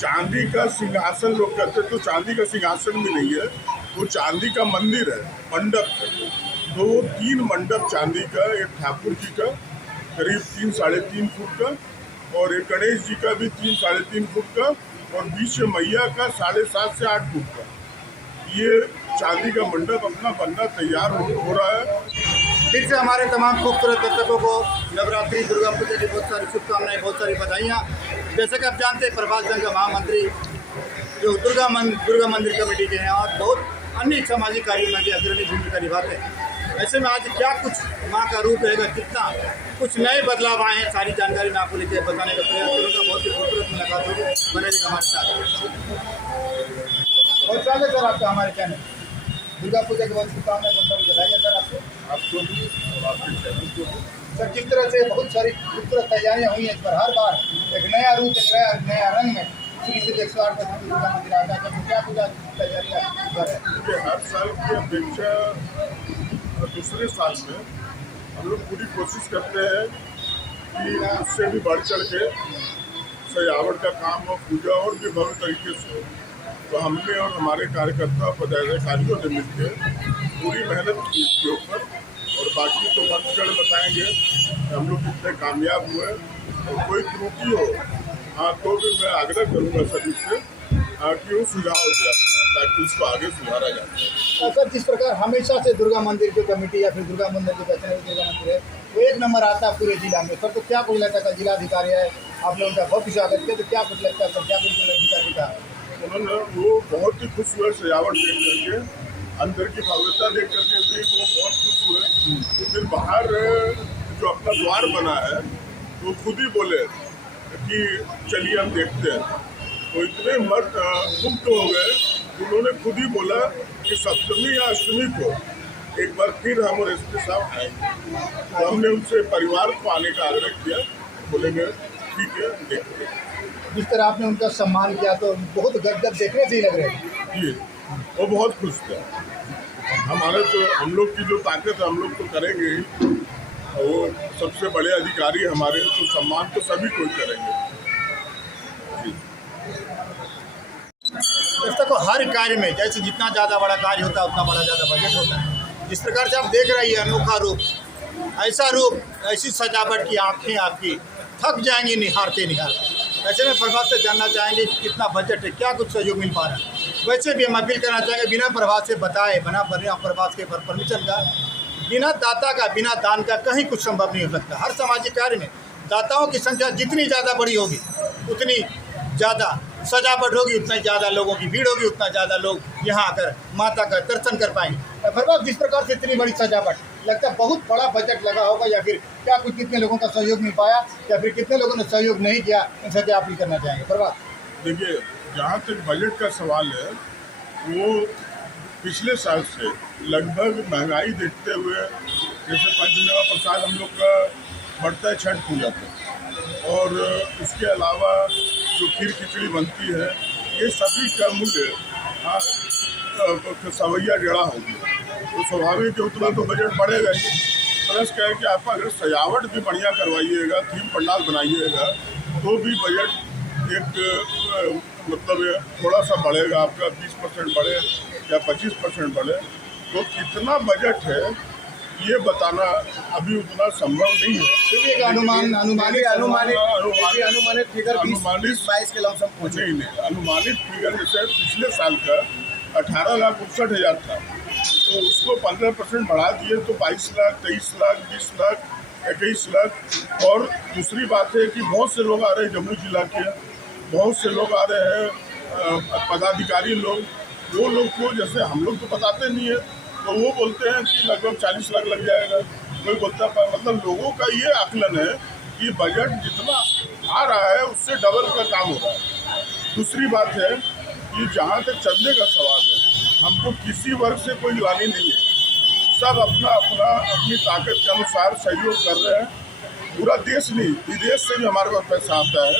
चांदी का सिंहासन लोग कहते तो चांदी का सिंहासन भी नहीं है, वो चांदी का मंदिर है, मंडप है। तो 3 मंडप चांदी का, एक ठाकुर जी का करीब 3-3.5 फुट का, और एक गणेश जी का भी 3-3.5 फुट का, और बीच में मैया का 7.5 से 8 फुट का। ये चांदी का मंडप अपना बनना तैयार हो रहा है। फिर से हमारे तमाम खूबसूरत दर्शकों को नवरात्रि दुर्गा पूजा की बहुत सारी शुभकामनाएं, बहुत सारी बधाइयाँ। जैसे कि आप जानते हैं, प्रभास संघ का महामंत्री जो दुर्गा मंदिर कमेटी के हैं और बहुत अन्य सामाजिक कार्यों में भी अग्रणी भूमिका निभाते हैं। ऐसे में आज क्या कुछ माँ का रूप रहेगा, कितना कुछ नए बदलाव आए हैं, सारी जानकारी मैं आपको लेकर बताने का प्रयास करूँगा। बहुत ही खूबसूरत मुलाकात होगी, बने रहिए हमारे साथ। बहुत स्वागत सर आपका हमारे चैनल। दुर्गा पूजा के बहुत शुभकामनाएं, बहुत सारी बधाइयाँ सर आपको भी और आपके चैनल को भी। सर, जिस तरह से बहुत सारी खूबसूरत तैयारियाँ हुई हैं इस पर, हर बार एक नया रूप, एक नया रंग में श्री 108 दुर्गा मंदिर आता है, जब क्या पूजा तैयारियाँ है? हर साल की अपेक्षा दूसरे साल में हम लोग पूरी कोशिश करते हैं कि उससे भी बढ़ चढ़ के सजावट का काम और पूजा और भी भव्य तरीके से हो। तो हमने और हमारे कार्यकर्ता पदाधिकारियों ने मिलकर पूरी मेहनत की इसके ऊपर, और बाकी तो बढ़ बताएंगे कि हम लोग कितने कामयाब हुए। और कोई त्रुटि हो तो भी मैं आग्रह करूँगा सभी से कि वो सुझाव दिया ताकि उसको आगे सुधारा जाए। सर, जिस प्रकार हमेशा से दुर्गा मंदिर की कमेटी या फिर दुर्गा मंदिर जो कहते हैं दुर्गा मंदिर है वो 1 नंबर आता है पूरे जिला में। सर, तो क्या कुछ लगता है, जिलाधिकारी है, आप लोगों का बहुत स्वागत किया, तो क्या कुछ लगता है सर, क्या कुछ जिलाधिकारी का? उन्होंने वो बहुत ही खुश हुए सजावट देख करके, अंदर की भव्यता देख करके भी वो बहुत खुश हुए। तो फिर बाहर जो अपना द्वार बना है वो खुद ही बोले कि चलिए हम देखते हैं। तो इतने मुक्त हो गए, उन्होंने खुद ही बोला कि सप्तमी या अष्टमी को एक बार फिर हम और एसपी साहब आएंगे। तो हमने उनसे परिवार को आने का आग्रह किया, बोलेंगे ठीक है देखते हैं। जिस तरह आपने उनका सम्मान किया तो बहुत गजब देखने से ही लग रहे हैं। जी, वो बहुत खुश थे। हमारे तो हम लोग की जो ताकत है हम लोग तो करेंगे ही, वो सबसे बड़े अधिकारी हमारे, तो सम्मान तो सभी कोई करेंगे। दर्शकों, हर कार्य में जैसे जितना ज़्यादा बड़ा कार्य होता है उतना बड़ा ज़्यादा बजट होता है। जिस प्रकार से आप देख रहे हैं अनोखा रूप, ऐसा रूप, ऐसी सजावट की आँखें आपकी थक जाएंगी निहारते निहारते। ऐसे में प्रभास से जानना चाहेंगे कि कितना बजट है, क्या कुछ सहयोग मिल पा रहा है। वैसे भी हम अपील करना चाहेंगे बिना प्रभास से बताए, बिना प्रभास के परमिशन का, बिना दाता का, बिना दान का कहीं कुछ संभव नहीं हो सकता। हर सामाजिक कार्य में दाताओं की संख्या जितनी ज़्यादा बड़ी होगी उतनी ज़्यादा सजावट होगी, उतना ज़्यादा लोगों की भीड़ होगी, उतना ज़्यादा लोग यहाँ आकर माता का दर्शन कर पाएंगे। प्रभास, जिस प्रकार से इतनी बड़ी सजावट, लगता है बहुत बड़ा बजट लगा होगा, या फिर क्या कुछ कितने लोगों का सहयोग मिल पाया, या फिर कितने लोगों ने सहयोग नहीं किया, इनसे क्या अपील करना चाहेंगे प्रभास? देखिए, जहाँ तक बजट का सवाल है, वो पिछले साल से लगभग महंगाई देखते हुए, जैसे पंचमेवा प्रसाद हम लोग का बढ़ता है छठ पूजा पर, और उसके अलावा जो खीर खिचड़ी बनती है, ये सभी का मूल्य सवैया जड़ा हो गया। तो स्वाभाविक है उतना तो बजट बढ़ेगा ही। प्लस क्या है कि आप अगर सजावट भी बढ़िया करवाइएगा, थीम पंडाल बनाइएगा, तो भी बजट एक मतलब थोड़ा सा बढ़ेगा, आपका 20% बढ़े या 25% बढ़े। तो कितना बजट है ये बताना अभी उतना संभव नहीं है। एक अनुमानित फिगर 20-22 के लमसम पहुँचे। नहीं, अनुमानित फिगर जैसे पिछले साल का 18,59,000 था, तो उसको 15% बढ़ा दिए तो 22 लाख, 23 लाख, 20 लाख, 21 लाख। और दूसरी बात है कि बहुत से लोग आ रहे हैं जम्मू जिला के, बहुत से लोग आ रहे हैं पदाधिकारी लोग, वो लोग को जैसे हम लोग तो बताते नहीं है, तो वो बोलते हैं कि लगभग 40 लाख लग जाएगा। कोई बोलता है, मतलब लोगों का ये आकलन है कि बजट जितना आ रहा है उससे डबल का काम हो रहा है। दूसरी बात है कि जहाँ तक चंदे का सवाल है, हमको किसी वर्ग से कोई ग्लानि नहीं है, सब अपना अपनी ताकत के अनुसार सहयोग कर रहे हैं। पूरा देश नहीं, विदेश से भी हमारे पास पैसा आता है,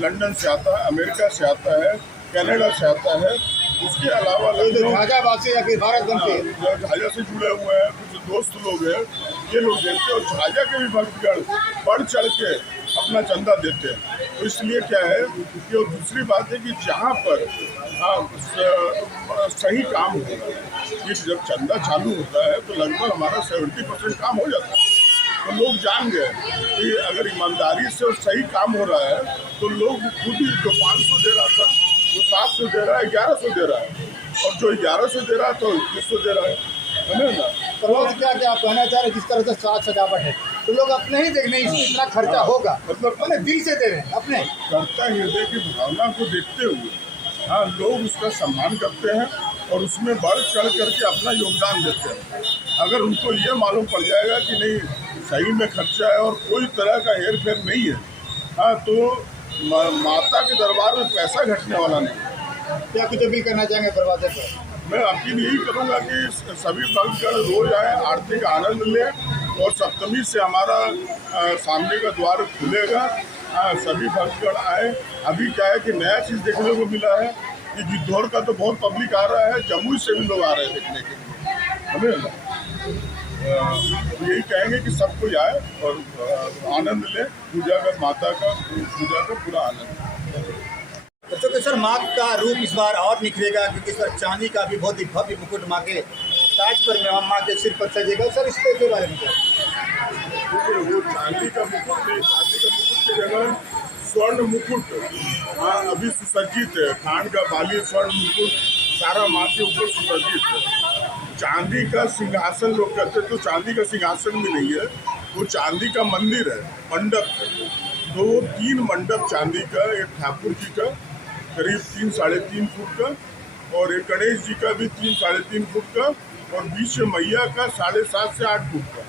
लंदन से आता है, अमेरिका से आता है, कनाडा से आता है। उसके अलावा झाझावासी या फिर भारतवंशी झाझा से जुड़े हुए हैं, कुछ दोस्त लोग हैं, ये लोग देखते हैं। और झाझा के भी भक्तगण बढ़ चढ़ के अपने अपना चंदा देते हैं। तो इसलिए क्या है कि और दूसरी बात है कि जहाँ पर सही काम होगा, कि जब चंदा चालू होता है तो लगभग हमारा 70% काम हो जाता है। तो लोग जान गए कि अगर ईमानदारी से और सही काम हो रहा है तो लोग खुद ही जो 500 दे रहा था वो 700 दे रहा है, 1100 दे रहा है, और जो 1100 दे रहा है तो 2100 दे रहा है ना। प्रभात क्या क्या आप कहना चाह रहे हैं, जिस तरह से साज सजावट है तो लोग अपने ही देखने इसमें इतना खर्चा होगा, मतलब अपने दिल से दे रहे हैं अपने कर्ता हृदय की भावना को देखते हुए हाँ लोग उसका सम्मान करते हैं और उसमें बढ़ चढ़ करके अपना योगदान देते हैं। अगर उनको ये मालूम पड़ जाएगा कि नहीं सही में खर्चा है और कोई तरह का हेर फेर नहीं है, हाँ तो माता के दरबार में पैसा घटने वाला नहीं। क्या कुछ अपील करना चाहेंगे प्रभात पर? मैं अपील यही करूँगा कि सभी भक्तगण रोज आए, आरती का आनंद लें और सप्तमी से हमारा सामने का द्वार खुलेगा। सभी भक्तगण आए। अभी क्या है कि नया चीज़ देखने को मिला है कि गिद्धौर का तो बहुत पब्लिक आ रहा है, जमुई से भी लोग आ रहे हैं देखने के लिए, हमें यही कहेंगे कि सब कोई आए और आनंद ले पूजा का, माता का पूजा का पूरा आनंद। तो सर माँ का रूप इस बार और निखरेगा, क्योंकि इस बार चांदी का भी बहुत ही भव्य मुकुट माँ के ताज पर माँ के सिर पर सजेगा। सर इसके बारे में देखिए वो चांदी का मुकुट नहीं, चांदी का मुकुट की जगह स्वर्ण मुकुट अभी सुसज्जित है। खान का बाली स्वर्ण मुकुट सारा माँ के ऊपर सुसज्जित है। चांदी का सिंहासन लोग कहते हैं, तो चांदी का सिंहासन भी नहीं है, वो चांदी का मंदिर है, मंडप है। तो 3 मंडप चांदी का, एक ठाकुर जी का करीब 3-3.5 फुट का, और एक गणेश जी का भी 3-3.5 फुट का, और बीच में मैया का 7.5 से 8 फुट का।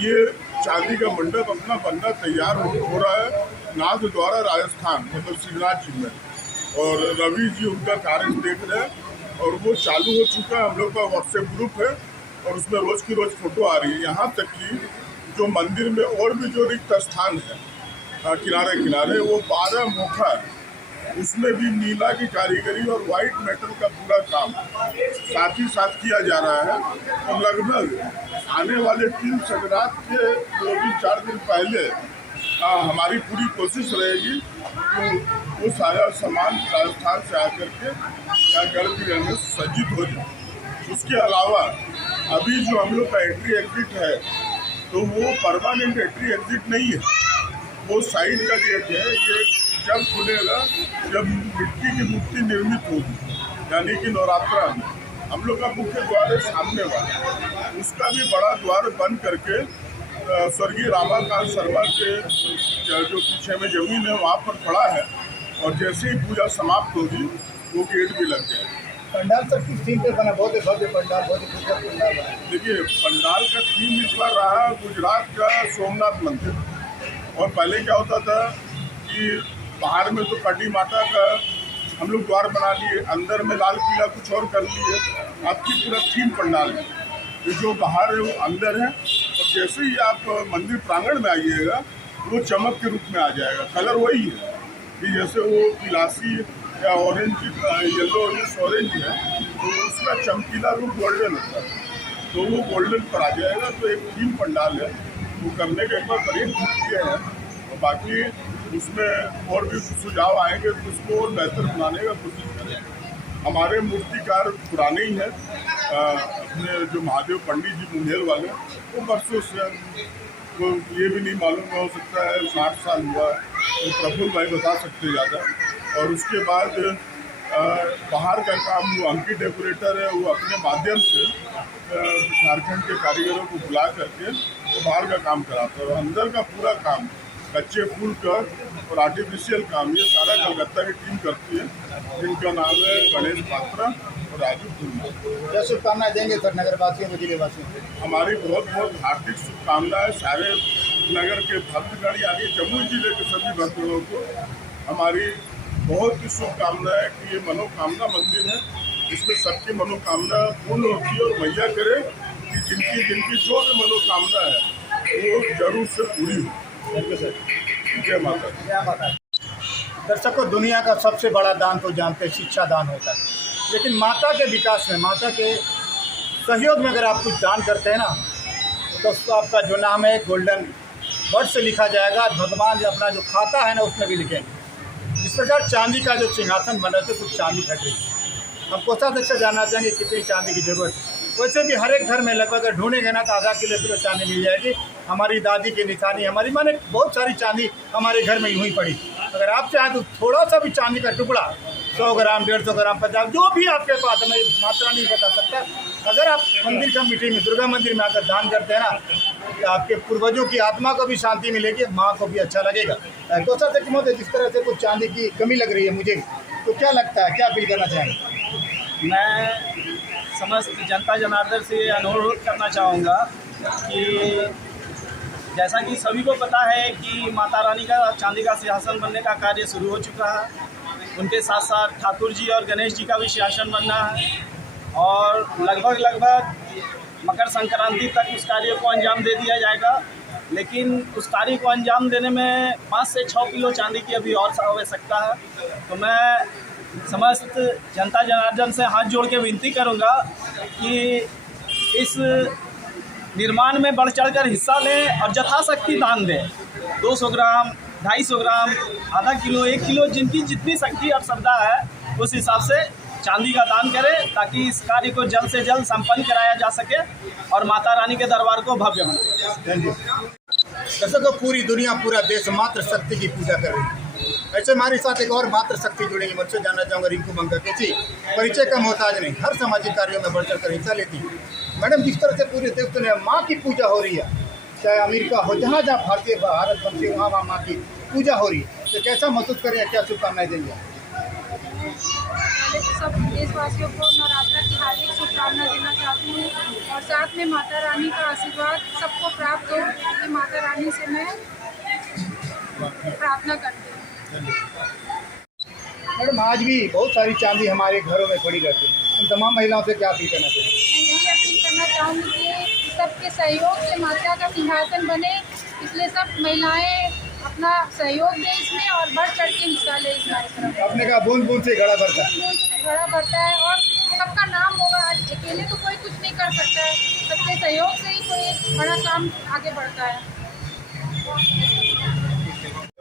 ये चांदी का मंडप अपना बनना तैयार हो रहा है नाथ द्वारा राजस्थान, मतलब श्रीनाथ जी में, और रवि जी उनका कार्य देख रहे हैं और वो चालू हो चुका है। हम लोग का व्हाट्सएप ग्रुप है और उसमें रोज़ की रोज़ फोटो आ रही है। यहाँ तक कि जो मंदिर में और भी जो रिक्त स्थान है किनारे किनारे, वो 12 मुखा है, उसमें भी नीला की कारीगरी और वाइट मेटल का पूरा काम साथ ही साथ किया जा रहा है। तो लगभग आने वाले 3 संक्रांत के 2-4 दिन पहले हमारी पूरी कोशिश रहेगी कि वो सारा सामान राजस्थान से आकर के यहाँ गर्भगृह में सज्जित हो जाए। उसके अलावा अभी जो हम लोग का एंट्री एग्जिट है तो वो परमानेंट एंट्री एग्जिट नहीं है, वो साइड का गेट है। ये जब खुलेगा जब मिट्टी की मूर्ति निर्मित होगी, यानी कि नवरात्रा में हम लोग का मुख्य द्वार है सामने वाला, उसका भी बड़ा द्वार बंद करके स्वर्गीय रामाकांत शर्मा के जो पीछे में जमीन है वहाँ पर पड़ा है, और जैसे ही पूजा समाप्त होगी वो गेट भी लग जाएगा। पंडाल सर किस थीम पे बना? बहुत ही भव्य पंडाल, बहुत ही खूबसूरत पंडाल बना। देखिए पंडाल का थीम इस बार रहा गुजरात का सोमनाथ मंदिर, और पहले क्या होता था कि बाहर में तो कटी माता का हम लोग द्वार बना लिए, अंदर में लाल किला कुछ और कर लिए। आपकी पूरा थीम पंडाल है, जो बाहर है वो अंदर है, और जैसे ही आप मंदिर प्रांगण में आइएगा वो चमक के रूप में आ जाएगा। कलर वही है कि जैसे वो पिलासी या ऑरेंज येलो ऑरेंज है तो उसका चमकीला रूप गोल्डन होता है, तो वो गोल्डन पर आ जाएगा। तो एक थीम पंडाल है, वो करने के एक बार करीब किए हैं, और बाकी उसमें और भी सुझाव आएंगे तो उसको और बेहतर बनाने का कोशिश करेंगे। हमारे मूर्तिकार पुराने ही हैं, अपने जो महादेव पंडित जी मुंगेर वाले, वो बरसों से, वो ये भी नहीं मालूम हो सकता है 60 साल हुआ, तो प्रफुल्ल भाई बता सकते ज़्यादा। और उसके बाद बाहर का काम वो अंकित डेकोरेटर है, वो अपने माध्यम से झारखंड के कारीगरों को बुला करके वो बाहर का काम कराता है, और अंदर का पूरा काम कच्चे फूल का और आर्टिफिशियल काम ये सारा कलकत्ता की टीम करती है, जिनका नाम है गणेश पात्रा और राजू कुमार। क्या शुभकामनाएं देंगे सर नगरवासियों को, जिलेवासियों को? हमारी बहुत बहुत हार्दिक शुभकामनाएं सारे नगर के भक्तगण यानी जमुई जिले के सभी भक्तों को। हमारी बहुत ही शुभकामनाएं कि ये मनोकामना मंदिर है, इसमें सबकी मनोकामना पूर्ण होती है, और मैया करे कि जिनकी जो भी मनोकामना है वो जरूर से पूरी हो। जय माता। जय माता। दर्शकों, दुनिया का सबसे बड़ा दान तो जानते हैं शिक्षा दान होता है, लेकिन माता के विकास में, माता के सहयोग में अगर आप कुछ दान करते हैं ना, तो आपका जो नाम है गोल्डन वर्ड से लिखा जाएगा, भगवान जो अपना जो खाता है ना उसमें भी लिखेंगे। इस प्रकार चांदी का जो सिंहासन बना तो कुछ चांदी घट रही है। हम कोषाध्यक्ष से जानना चाहेंगे कितनी चांदी की जरूरत है। वैसे भी हर एक घर में लगभग अगर ढूंढेंगे ना तो आधा किलो चांदी मिल जाएगी। हमारी दादी की निशानी, हमारी माने बहुत सारी चांदी हमारे घर में यूं ही पड़ी। अगर आप चाहें तो थोड़ा सा भी चांदी का टुकड़ा 100 ग्राम, 150 ग्राम, 50, जो भी आपके पास, मैं मात्रा नहीं बता सकता, अगर आप मंदिर कमेटी में, दुर्गा मंदिर में आकर दान करते हैं ना, तो आपके पूर्वजों की आत्मा को भी शांति मिलेगी, माँ को भी अच्छा लगेगा। कोषाध्यक्ष महोदय, जिस तरह से कुछ चांदी की कमी लग रही है मुझे, तो क्या लगता है, क्या अपील करना चाहेंगे? मैं समस्त जनता जनार्दन से ये अनुरोध करना चाहूँगा कि जैसा कि सभी को पता है कि माता रानी का चांदी का सिंहासन बनने का कार्य शुरू हो चुका है। उनके साथ साथ ठाकुर जी और गणेश जी का भी सिंहासन बनना है और लगभग मकर संक्रांति तक उस कार्य को अंजाम दे दिया जाएगा। लेकिन उस कार्य को अंजाम देने में 5 से 6 किलो चांदी की अभी और आवश्यकता है। तो मैं समस्त जनता जनार्दन से हाथ जोड़ के विनती करूंगा कि इस निर्माण में बढ़ चढ़ कर हिस्सा लें और यथाशक्ति दान दें। 200 ग्राम, 250 ग्राम, आधा किलो, 1 किलो, जिनकी जितनी शक्ति और श्रद्धा है उस हिसाब से चांदी का दान करें, ताकि इस कार्य को जल्द से जल्द संपन्न कराया जा सके और माता रानी के दरबार को भव्य बनाया जाए। Thank you. दर्शकों, पूरी दुनिया, पूरा देश मातृ शक्ति की पूजा कर रही है। ऐसे हमारे साथ एक और मातृ शक्ति जुड़ेंगे। मुझसे जानना चाहूँगा रिंकू मंगा कैसी, परिचय का मोहताज नहीं, हर सामाजिक कार्यों में बढ़ चढ़ कर हिस्सा लेती है। मैडम, जिस तरह से पूरे देश में माँ की पूजा हो रही है, चाहे अमेरिका हो, जहाँ जहाँ भारतीय भारत बंसी, वहाँ माँ की पूजा हो रही है, तो कैसा महसूस करें, क्या शुभकामनाएं देंगे? सब देशवासियों को नवरात्रा की हार्दिक शुभकामना देना चाहती हूँ और साथ में माता रानी का आशीर्वाद सबको प्राप्त हो, ये माता रानी से मैं प्रार्थना करती हूँ। मैडम, आज भी बहुत सारी चांदी हमारे घरों में पड़ी रहती है, उन तमाम महिलाओं से क्या अपील करना चाहिए? मैं यही अपील करना चाहूँगी कि सबके सहयोग से माता का सिंहासन बने, इसलिए सब महिलाएं अपना सहयोग दें इसमें और बढ़ चढ़ के हिस्सा ले इस कार्यक्रम में। आपने कहा बूंद बूंद से घड़ा भरता है। बूंद से घड़ा भरता है और सबका नाम होगा। आज अकेले तो कोई कुछ नहीं कर सकता है, सबके सहयोग से ही कोई एक बड़ा काम आगे बढ़ता है।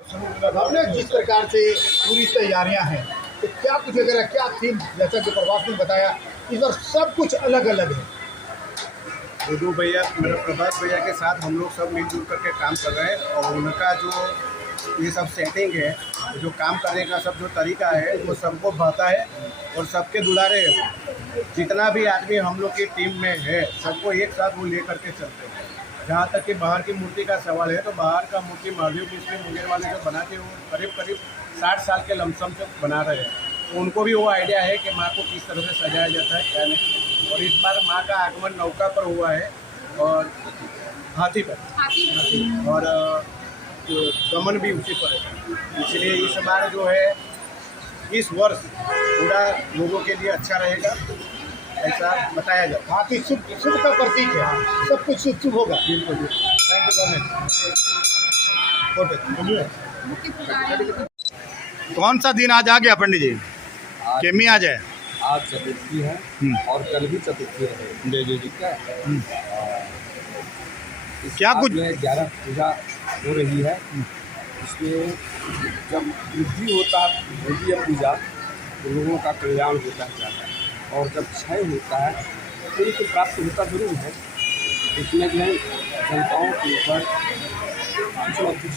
आपने जिस प्रकार से पूरी तैयारियां हैं, तो क्या कुछ वगैरह, क्या थीम, जैसा कि प्रभात ने बताया, इस बार सब कुछ अलग अलग है। गुड्डू भैया, मेरे प्रभात भैया के साथ हम लोग सब मिलजुल करके काम कर रहे हैं और उनका जो ये सब सेटिंग है, जो काम करने का सब जो तरीका है, वो सबको भाता है और सबके दुलारे है। जितना भी आदमी हम लोग की टीम में है, सबको एक साथ वो ले करके चलते हैं। जहाँ तक कि बाहर की मूर्ति का सवाल है, तो बाहर का मूर्ति महादेव की मुंगेर वाले जो बनाते हैं, वो करीब 60 साल के लमसम से बना रहे हैं। तो उनको भी वो आइडिया है कि माँ को किस तरह से सजाया जाता है, क्या नहीं। और इस बार माँ का आगमन नौका पर हुआ है और हाथी पर, और गमन भी उसी पर है। इसलिए इस बार जो है, इस वर्ष पूरा लोगों के लिए अच्छा रहेगा, ऐसा बताया जाता है। हाथी शुभ का प्रतीक है, सब कुछ शुभ शुभ होगा। बिल्कुल। Thank you. कौन सा दिन आज आ गया पंडित जी? केमी आज है? आज चतुर्थी है और कल भी चतुर्थी है। ठीक है। क्या कुछ 11 पूजा हो रही है। इसमें जब वृद्धि होता है, वृद्धि पूजा, तो लोगों का कल्याण होता है, और जब क्षय होता है तो ये तो प्राप्त होता जरूर है। इसमें जो है जनताओं के ऊपर कुछ न कुछ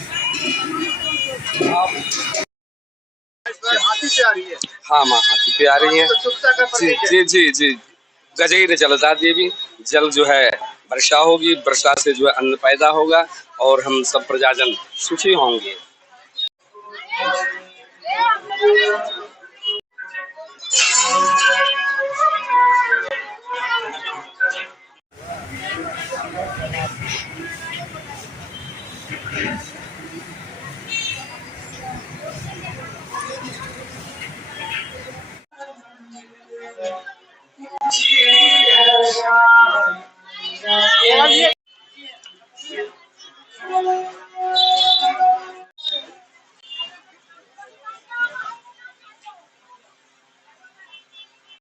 हाथी से आ रही है। हाँ माँ हाथी पे आ रही है। शुभता का जी प्रतीक है। जी जी जी। गजई जलता देवी, जल जो है वर्षा होगी, वर्षा से जो है अन्न पैदा होगा और हम सब प्रजाजन सुखी होंगे।